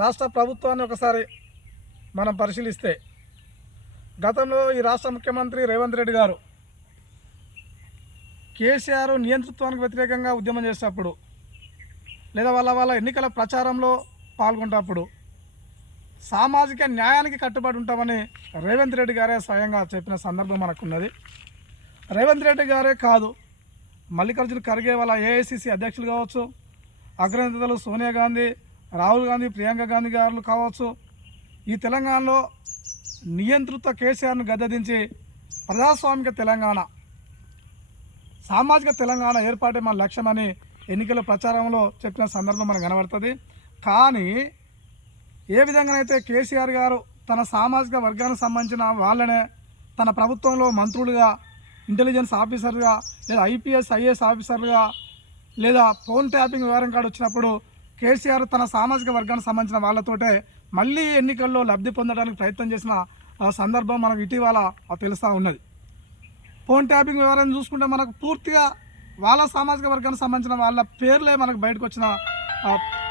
రాష్ట్ర ప్రభుత్వాన్ని ఒకసారి మనం పరిశీలిస్తే గతంలో ఈ రాష్ట్ర ముఖ్యమంత్రి రేవంత్ రెడ్డి గారు కేసీఆర్ నియంతృత్వానికి వ్యతిరేకంగా ఉద్యమం చేసేటప్పుడు లేదా వాళ్ళ వాళ్ళ ఎన్నికల ప్రచారంలో పాల్గొంటప్పుడు సామాజిక న్యాయానికి కట్టుబడి ఉంటామని రేవంత్ రెడ్డి గారే స్వయంగా చెప్పిన సందర్భం మనకున్నది. రేవంత్ రెడ్డి గారే కాదు మల్లికార్జున ఖర్గే వాళ్ళ ఏఐసిసి అధ్యక్షులు కావచ్చు అగ్రనేతలు సోనియా గాంధీ రాహుల్ గాంధీ ప్రియాంక గాంధీ గారు కావచ్చు ఈ తెలంగాణలో నియంత్రిత కేసీఆర్ను గద్దదించి ప్రజాస్వామిక తెలంగాణ సామాజిక తెలంగాణ ఏర్పాటే మన లక్ష్యమని ఎన్నికల ప్రచారంలో చెప్పిన సందర్భం మనకు కనబడుతుంది. కానీ ఏ విధంగానైతే కేసీఆర్ గారు తన సామాజిక వర్గానికి సంబంధించిన వాళ్ళనే తన ప్రభుత్వంలో మంత్రులుగా ఇంటెలిజెన్స్ ఆఫీసర్గా లేదా ఐపీఎస్ ఐఏఎస్ ఆఫీసర్లుగా లేదా ఫోన్ ట్యాపింగ్ వివరం కార్డు వచ్చినప్పుడు కేసీఆర్ తన సామాజిక వర్గానికి సంబంధించిన వాళ్ళతోటే మళ్ళీ ఎన్నికల్లో లబ్ధి పొందడానికి ప్రయత్నం చేసిన ఆ, సందర్భం మనకు ఇటీవల తెలుస్తూ ఉన్నది. ఫోన్ ట్యాపింగ్ వివరాన్ని చూసుకుంటే మనకు పూర్తిగా వాళ్ళ సామాజిక వర్గానికి సంబంధించిన వాళ్ళ పేర్లే మనకు బయటకు వచ్చిన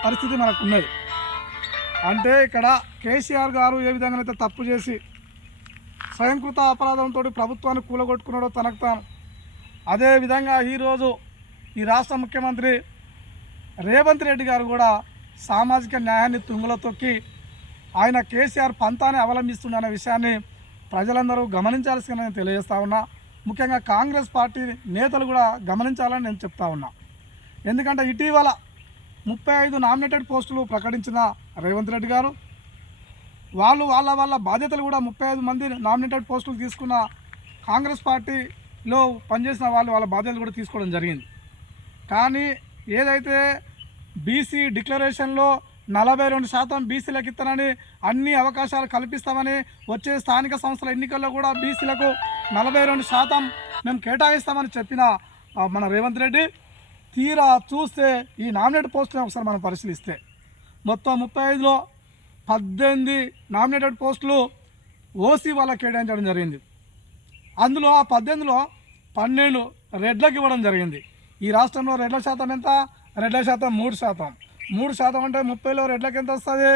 పరిస్థితి మనకు ఉన్నది. అంటే ఇక్కడ కేసీఆర్ గారు ఏ విధంగానైతే తప్పు చేసి స్వయంకృత అపరాధంతో ప్రభుత్వాన్ని కూలగొట్టుకున్నాడో తనకు తాను అదేవిధంగా ఈరోజు ఈ రాష్ట్ర ముఖ్యమంత్రి రేవంత్ రెడ్డి గారు కూడా సామాజిక న్యాయాన్ని తుంగలో తొక్కి ఆయన కేసీఆర్ పంతాన్ని అవలంబిస్తున్న విషయాన్ని ప్రజలందరూ గమనించాల్సిన నేను తెలియజేస్తా ఉన్నా. ముఖ్యంగా కాంగ్రెస్ పార్టీ నేతలు కూడా గమనించాలని నేను చెప్తా ఉన్నా. ఎందుకంటే ఇటీవల ముప్పై ఐదు నామినేటెడ్ పోస్టులు ప్రకటించిన రేవంత్ రెడ్డి గారు వాళ్ళు వాళ్ళ వాళ్ళ బాధ్యతలు కూడా ముప్పై ఐదు మంది నామినేటెడ్ పోస్టులు తీసుకున్న కాంగ్రెస్ పార్టీలో పనిచేసిన వాళ్ళు వాళ్ళ బాధ్యతలు కూడా తీసుకోవడం జరిగింది. కానీ ఏదైతే బీసీ డిక్లరేషన్లో నలభై రెండు శాతం బీసీలకు ఇస్తానని అన్ని అవకాశాలు కల్పిస్తామని వచ్చే స్థానిక సంస్థల ఎన్నికల్లో కూడా బీసీలకు నలభై రెండు శాతం మేము కేటాయిస్తామని చెప్పిన మన రేవంత్ రెడ్డి తీరా చూస్తే ఈ నామినేట్ పోస్టులను ఒకసారి మనం పరిశీలిస్తే మొత్తం ముప్పై ఐదులో పద్దెనిమిది నామినేటెడ్ పోస్టులు ఓసీ వాళ్ళకి కేటాయించడం జరిగింది. అందులో ఆ పద్దెనిమిదిలో పన్నెండు రెడ్లకు ఇవ్వడం జరిగింది. ఈ రాష్ట్రంలో రెడ్ల శాతం ఎంత? రెడ్ల శాతం మూడు శాతం. మూడు శాతం అంటే ముప్పైలో రెడ్లకు ఎంత వస్తుంది?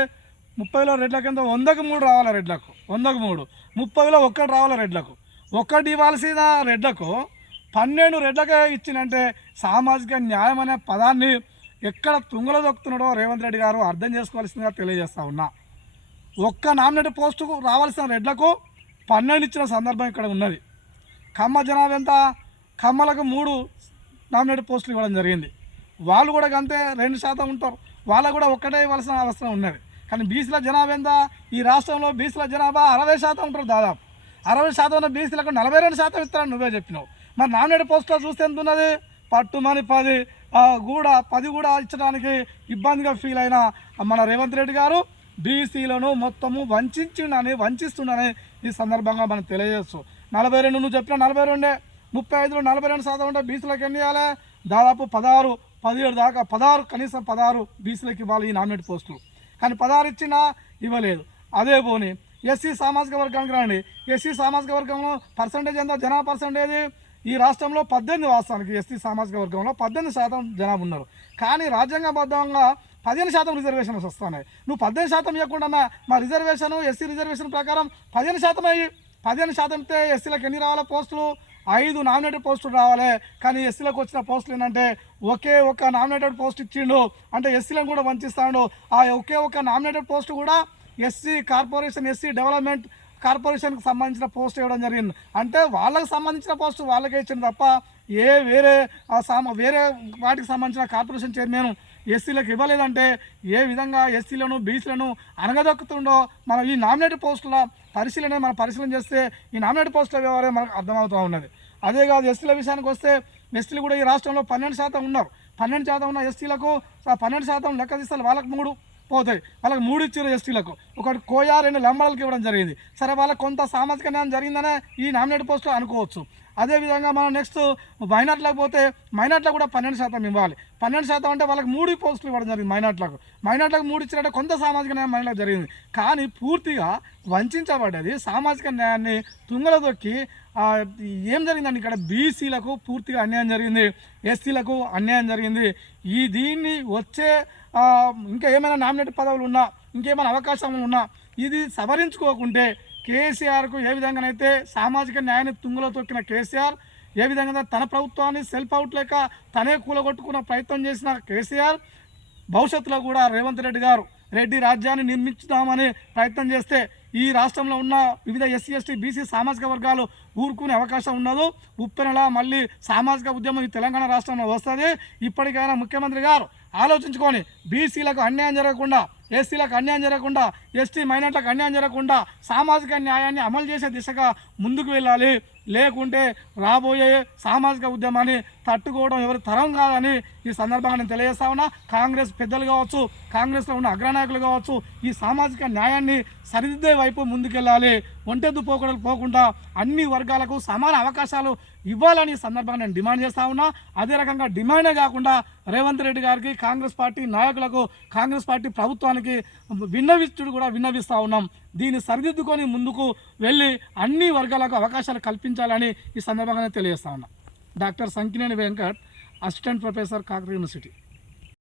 ముప్పైలో రెడ్లకు ఎంత? వందకు మూడు రావాలి రెడ్లకు? వందకు మూడు. ముప్పైలో ఒక్కటి రావాలి రెడ్లకు? ఒక్కటి ఇవ్వాల్సిన రెడ్లకు పన్నెండు రెడ్లకే ఇచ్చినంటే సామాజిక న్యాయం అనే పదాన్ని ఎక్కడ తుంగలో దొక్కుతున్నాడో రేవంత్ రెడ్డి గారు అర్థం చేసుకోవాల్సిందిగా తెలియజేస్తా ఉన్నా. ఒక్క నామినేట్ పోస్టుకు రావాల్సిన రెడ్లకు పన్నెండు ఇచ్చిన సందర్భం ఇక్కడ ఉన్నది. కమ్మ జనాభా ఎంత? కమ్మలకు మూడు నామినేట్ పోస్టులు ఇవ్వడం జరిగింది. వాళ్ళు కూడా అంతే రెండు శాతం ఉంటారు. వాళ్ళకు కూడా ఒక్కటే ఇవ్వాల్సిన అవసరం ఉన్నది. కానీ బీసీల జనాభా ఎంత? ఈ రాష్ట్రంలో బీసీల జనాభా అరవై శాతం ఉంటారు దాదాపు. అరవై శాతం బీసీలకు నలభై రెండు శాతం ఇస్తారని నువ్వే చెప్పినావు. మరి నామినేట్ పోస్టులో చూస్తే ఎంత ఉన్నది? పట్టుమని పది ఆ, కూడా పది కూడా ఇచ్చడానికి ఇబ్బందిగా ఫీల్ అయిన మన రేవంత్ రెడ్డి గారు బీసీలను మొత్తము వంచించిండని వంచిస్తుండని ఈ సందర్భంగా మనం తెలియజేస్తూ. నలభై రెండు నువ్వు చెప్పిన నలభై రెండే. ముప్పై ఐదులో నలభై రెండు శాతం ఉంటే బీసీలకు ఎన్ని ఇవ్వాలి? దాదాపు పదహారు పదిహేడు దాకా పదహారు కనీసం పదహారు బీసీలకు ఇవ్వాలి ఈ నామినేట్ పోస్టులు కానీ పదహారు ఇచ్చినా ఇవ్వలేదు. అదే పోని ఎస్సీ సామాజిక వర్గానికి రండి. ఎస్సీ సామాజిక వర్గంలో పర్సంటేజ్ ఎంత? జనా పర్సంటేజ్ ఈ రాష్ట్రంలో పద్దెనిమిది వాస్తవానికి ఎస్సీ సామాజిక వర్గంలో పద్దెనిమిది శాతం జనాభా ఉన్నారు. కానీ రాజ్యాంగబద్ధంగా పదిహేను శాతం రిజర్వేషన్స్ వస్తున్నాయి. నువ్వు పద్దెనిమిది శాతం ఇవ్వకుండా మా- మా రిజర్వేషన్ ఎస్సీ రిజర్వేషన్ ప్రకారం పదిహేను శాతం అయ్యి పదిహేను శాతం ఇస్తే ఎస్సీలకు ఎన్ని రావాలా పోస్టులు? ఐదు నామినేటెడ్ పోస్టులు రావాలి. కానీ ఎస్సీలకు వచ్చిన పోస్టులు ఏంటంటే ఒకే ఒక నామినేటెడ్ పోస్ట్ ఇచ్చిండు. అంటే ఎస్సీలను కూడా వంచిస్తాడు. ఆ ఒకే ఒక నామినేటెడ్ పోస్ట్ కూడా ఎస్సీ కార్పొరేషన్ ఎస్సీ డెవలప్మెంట్ కార్పొరేషన్కి సంబంధించిన పోస్ట్ ఇవ్వడం జరిగింది. అంటే వాళ్ళకి సంబంధించిన పోస్ట్ వాళ్ళకే ఇచ్చింది తప్ప ఏ వేరే వేరే వాటికి సంబంధించిన కార్పొరేషన్ చైర్మన్ ఎస్సీలకు ఇవ్వలేదంటే ఏ విధంగా ఎస్సీలను బీసీలను అనగదొక్కుతుండో మనం ఈ నామినేటెడ్ పోస్టుల పరిశీలన మనం పరిశీలన చేస్తే ఈ నామినేటెడ్ పోస్టుల వ్యవహారం మనకు అర్థమవుతూ ఉన్నది. అదే కాదు ఎస్సీల విషయానికి వస్తే ఎస్సీలు కూడా ఈ రాష్ట్రంలో పన్నెండు శాతం ఉన్నారు. పన్నెండు శాతం ఉన్న ఎస్టీలకు పన్నెండు శాతం లెక్క తీస్తారు వాళ్ళకు మూడు పోతాయి. వాళ్ళకి మూడు ఇచ్చారు ఎస్టీలకు ఒకటి కోయా రెండు లంబడలకు ఇవ్వడం జరిగింది. సరే వాళ్ళకి కొంత సామాజిక న్యాయం జరిగిందనే ఈ నామినేట్ పోస్టులు అనుకోవచ్చు. అదేవిధంగా మనం నెక్స్ట్ మైనార్టీలకు పోతే మైనార్టీలకు కూడా పన్నెండు శాతం ఇవ్వాలి. పన్నెండు శాతం అంటే వాళ్ళకి మూడు పోస్టులు ఇవ్వడం జరిగింది మైనార్టీలకు మైనార్టీలకు మూడు ఇచ్చినట్టే కొంత సామాజిక న్యాయం మహిళలకు జరిగింది. కానీ పూర్తిగా వంచబడ్డది సామాజిక న్యాయాన్ని తుంగలో దొక్కి ఏం జరిగిందండి ఇక్కడ? బీసీలకు పూర్తిగా అన్యాయం జరిగింది. ఎస్సీలకు అన్యాయం జరిగింది. ఈ దీన్ని వచ్చే ఇంకా ఏమైనా నామినేట్ పదవులు ఉన్నా ఇంకేమైనా అవకాశం ఉన్నా ఇది సవరించుకోకుంటే కేసీఆర్కు ఏ విధంగానైతే సామాజిక న్యాయాన్ని తుంగలో తొక్కిన కేసీఆర్ ఏ విధంగా తన ప్రభుత్వాన్ని సెల్ఫ్ అవుట్ లేక తనే కూలగొట్టుకున్న ప్రయత్నం చేసిన కేసీఆర్ భవిష్యత్తులో కూడా రేవంత్ రెడ్డి గారు రెడ్డి రాజ్యాన్ని నిర్మించుదామని ప్రయత్నం చేస్తే ఈ రాష్ట్రంలో ఉన్న వివిధ ఎస్సీ ఎస్టీ బీసీ సామాజిక వర్గాలు ఊరుకునే అవకాశం ఉండదు. ఉప్పెనలా మళ్ళీ సామాజిక ఉద్యమం ఈ తెలంగాణ రాష్ట్రంలో వస్తుంది. ఇప్పటికైనా ముఖ్యమంత్రి గారు ఆలోచించుకొని బీసీలకు అన్యాయం జరగకుండా ఎస్సీలకు అన్యాయం జరగకుండా ఎస్టీ మైనార్టీలకు అన్యాయం జరగకుండా సామాజిక న్యాయాన్ని అమలు చేసే దిశగా ముందుకు వెళ్ళాలి. లేకుంటే రాబోయే సామాజిక ఉద్యమాన్ని తట్టుకోవడం ఎవరి తరం కాదని ఈ సందర్భంగా నేను తెలియజేస్తా ఉన్నా. కాంగ్రెస్ పెద్దలు కావచ్చు కాంగ్రెస్లో ఉన్న అగ్రనాయకులు కావచ్చు ఈ సామాజిక న్యాయాన్ని సరిదిద్దే వైపు ముందుకెళ్ళాలి. ఒంటెద్దు పోకడలు పోకుండా అన్ని వర్గాలకు సమాన అవకాశాలు ఇవ్వాలని ఈ సందర్భంగా నేను డిమాండ్ చేస్తా ఉన్నా. అదే రకంగా డిమాండే కాకుండా రేవంత్ రెడ్డి గారికి కాంగ్రెస్ పార్టీ నాయకులకు కాంగ్రెస్ పార్టీ ప్రభుత్వానికి విన్నవిస్తుడు కూడా విన్నవిస్తూ ఉన్నాం. దీన్ని సరిదిద్దుకొని ముందుకు వెళ్ళి అన్ని వర్గాలకు అవకాశాలు కల్పించాలని ఈ సందర్భంగా నేను తెలియజేస్తా ఉన్నా. Doctor Sankineni Venkat assistant professor కాకర యూనివర్సిటీ.